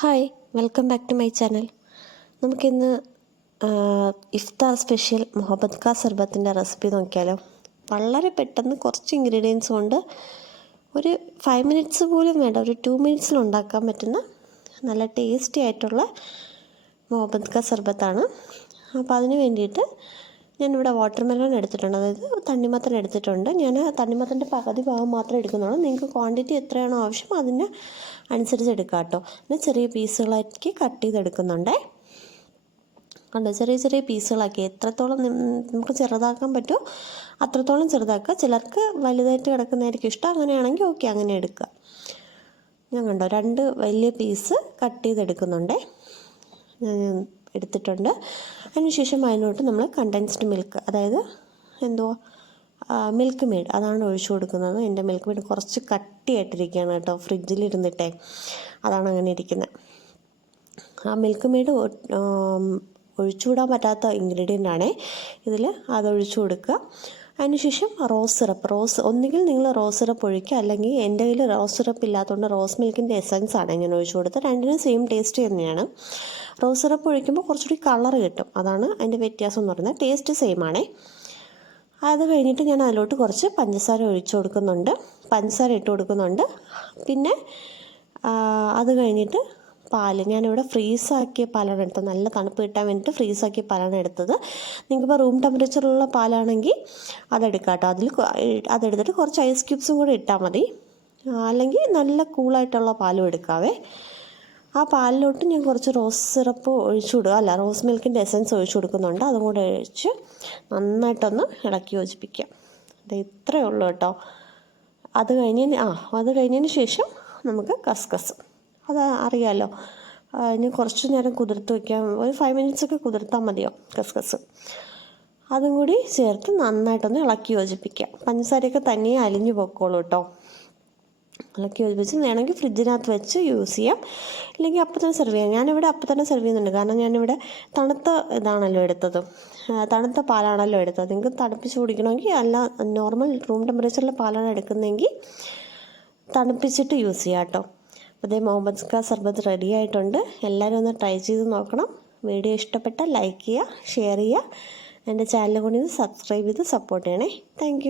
Hi, welcome back to my channel. നമുക്കിന്ന് ഇഫ്താർ special മുഹബത്ത് കാ സർബത്തിൻ്റെ റെസിപ്പി നോക്കിയാലോ. വളരെ പെട്ടെന്ന് കുറച്ച് ഇൻഗ്രീഡിയൻസ് കൊണ്ട് ഒരു 5 മിനിറ്റ്സ് പോലും വേണ്ട, ഒരു 2 മിനിറ്റ്സിൽ ഉണ്ടാക്കാൻ പറ്റുന്ന നല്ല ടേസ്റ്റി ആയിട്ടുള്ള മുഹബത്ത് കാ സർബത്താണ്. അപ്പോൾ അതിന് വേണ്ടിയിട്ട് ഞാനിവിടെ വാട്ടർമെലൺ എടുത്തിട്ടുണ്ട്, അതായത് തണ്ണിമത്തൻ എടുത്തിട്ടുണ്ട്. ഞാൻ തണ്ണിമത്തൻ്റെ പകുതി ഭാഗം മാത്രമേ എടുക്കുന്നുള്ളൂ. നിങ്ങൾക്ക് ക്വാണ്ടിറ്റി എത്രയാണോ ആവശ്യം അതിന് അനുസരിച്ച് എടുക്കുക കേട്ടോ. പിന്നെ ചെറിയ പീസുകളാക്കി കട്ട് ചെയ്തെടുക്കുന്നുണ്ടേ. കണ്ടോ, ചെറിയ ചെറിയ പീസുകളാക്കി എത്രത്തോളം നമുക്ക് ചെറുതാക്കാൻ പറ്റുമോ അത്രത്തോളം ചെറുതാക്കുക. ചിലർക്ക് വലുതായിട്ട് കിടക്കുന്നതായിരിക്കും ഇഷ്ടം, അങ്ങനെയാണെങ്കിൽ ഓക്കെ, അങ്ങനെ എടുക്കുക. ഞാൻ കണ്ടോ 2 വലിയ പീസ് കട്ട് ചെയ്തെടുക്കുന്നുണ്ടേ, ഞാൻ എടുത്തിട്ടുണ്ട്. അതിനുശേഷം അതിനോട്ട് നമ്മൾ കണ്ടൻസ്ഡ് മിൽക്ക്, അതായത് മിൽക്ക് മെയ്ഡ്, അതാണ് ഒഴിച്ചു കൊടുക്കുന്നത്. എൻ്റെ മിൽക്ക് മെയ്ഡ് കുറച്ച് കട്ടിയായിട്ടിരിക്കുകയാണ് കേട്ടോ, ഫ്രിഡ്ജിലിരുന്നിട്ടേ, അതാണ് അങ്ങനെ ഇരിക്കുന്നത്. ആ മിൽക്ക് മെയ്ഡ് ഒഴിച്ചുകൂടാൻ പറ്റാത്ത ഇൻഗ്രീഡിയൻ്റ് ആണേ ഇതിൽ, അതൊഴിച്ചു കൊടുക്കുക. അതിനുശേഷം റോസ് സിറപ്പ്, ഒന്നുകിൽ നിങ്ങൾ റോസ് സിറപ്പ് ഒഴിക്കുക, അല്ലെങ്കിൽ എൻ്റെ കയ്യിൽ റോസ് സിറപ്പ് ഇല്ലാത്തതുകൊണ്ട് റോസ് മിൽക്കിൻ്റെ എസൻസ് ആണ് ഞാൻ ഒഴിച്ചു കൊടുത്തത്. രണ്ടിനും സെയിം ടേസ്റ്റ് തന്നെയാണ്. റോസ് സിറപ്പ് ഒഴിക്കുമ്പോൾ കുറച്ചുകൂടി കളർ കിട്ടും, അതാണ് അതിൻ്റെ വ്യത്യാസം എന്ന് പറയുന്നത്. ടേസ്റ്റ് സെയിം ആണേ. അത് കഴിഞ്ഞിട്ട് ഞാൻ അതിലോട്ട് കുറച്ച് പഞ്ചസാര ഒഴിച്ചു കൊടുക്കുന്നുണ്ട്, പഞ്ചസാര ഇട്ട് കൊടുക്കുന്നുണ്ട്. പിന്നെ അത് കഴിഞ്ഞിട്ട് പാല്, ഞാനിവിടെ ഫ്രീസാക്കിയ പാലാണ് എടുത്തത്, നല്ല തണുപ്പ് കിട്ടാൻ വേണ്ടിയിട്ട് ഫ്രീസാക്കിയ പാലാണ് എടുത്തത്. നിങ്ങൾക്കിപ്പോൾ റൂം ടെമ്പറേച്ചറിലുള്ള പാലാണെങ്കിൽ അതെടുക്കാം കേട്ടോ. അതെടുത്തിട്ട് കുറച്ച് ഐസ് ക്യൂബ്സും കൂടെ ഇട്ടാൽ മതി, അല്ലെങ്കിൽ നല്ല കൂളായിട്ടുള്ള പാലും എടുക്കാവേ. ആ പാലിലോട്ട് ഞാൻ കുറച്ച് റോസ് സിറപ്പ് ഒഴിച്ചു കൊടുക്കുക, റോസ് മിൽക്കിൻ്റെ എസൻസ് ഒഴിച്ചു കൊടുക്കുന്നുണ്ട്. അതും കൂടെ ഒഴിച്ച് നന്നായിട്ടൊന്ന് ഇളക്കി യോജിപ്പിക്കാം. അത് ഇത്രയേ ഉള്ളൂ കേട്ടോ. അത് കഴിഞ്ഞതിന് ശേഷം നമുക്ക് കസ്കസ്, അത് അറിയാമല്ലോ, ഇനി കുറച്ച് നേരം കുതിർത്ത് വയ്ക്കാം, ഒരു 5 മിനിറ്റ്സൊക്കെ കുതിർത്താൽ മതിയോ കസ്കസ്. അതും കൂടി ചേർത്ത് നന്നായിട്ടൊന്ന് ഇളക്കി യോജിപ്പിക്കാം. പഞ്ചസാരയൊക്കെ തനിയെ അലിഞ്ഞു പൊക്കോളൂ കേട്ടോ. ഇളക്കി യോജിപ്പിച്ച് വേണമെങ്കിൽ ഫ്രിഡ്ജിനകത്ത് വെച്ച് യൂസ് ചെയ്യാം, ഇല്ലെങ്കിൽ അപ്പം തന്നെ സെർവ് ചെയ്യാം. ഞാനിവിടെ അപ്പം തന്നെ സെർവ് ചെയ്യുന്നുണ്ട്, കാരണം ഞാനിവിടെ തണുത്ത ഇതാണല്ലോ എടുത്തത്, തണുത്ത പാലാണല്ലോ എടുത്തത്. നിങ്ങൾക്ക് തണുപ്പിച്ച് കുടിക്കണമെങ്കിൽ, അല്ല നോർമൽ റൂം ടെമ്പറേച്ചറിലെ പാലാണ് എടുക്കുന്നതെങ്കിൽ തണുപ്പിച്ചിട്ട് യൂസ് ചെയ്യാം കേട്ടോ. അതേ മുഹബത്ത് കാ സർബത്ത് റെഡി ആയിട്ടുണ്ട്. എല്ലാവരും ഒന്ന് ട്രൈ ചെയ്ത് നോക്കണം. വീഡിയോ ഇഷ്ടപ്പെട്ടാൽ ലൈക്ക് ചെയ്യുക, ഷെയർ ചെയ്യുക, എൻ്റെ ചാനൽ കൂടി സബ്സ്ക്രൈബ് ചെയ്ത് സപ്പോർട്ട് ചെയ്യണേ. താങ്ക്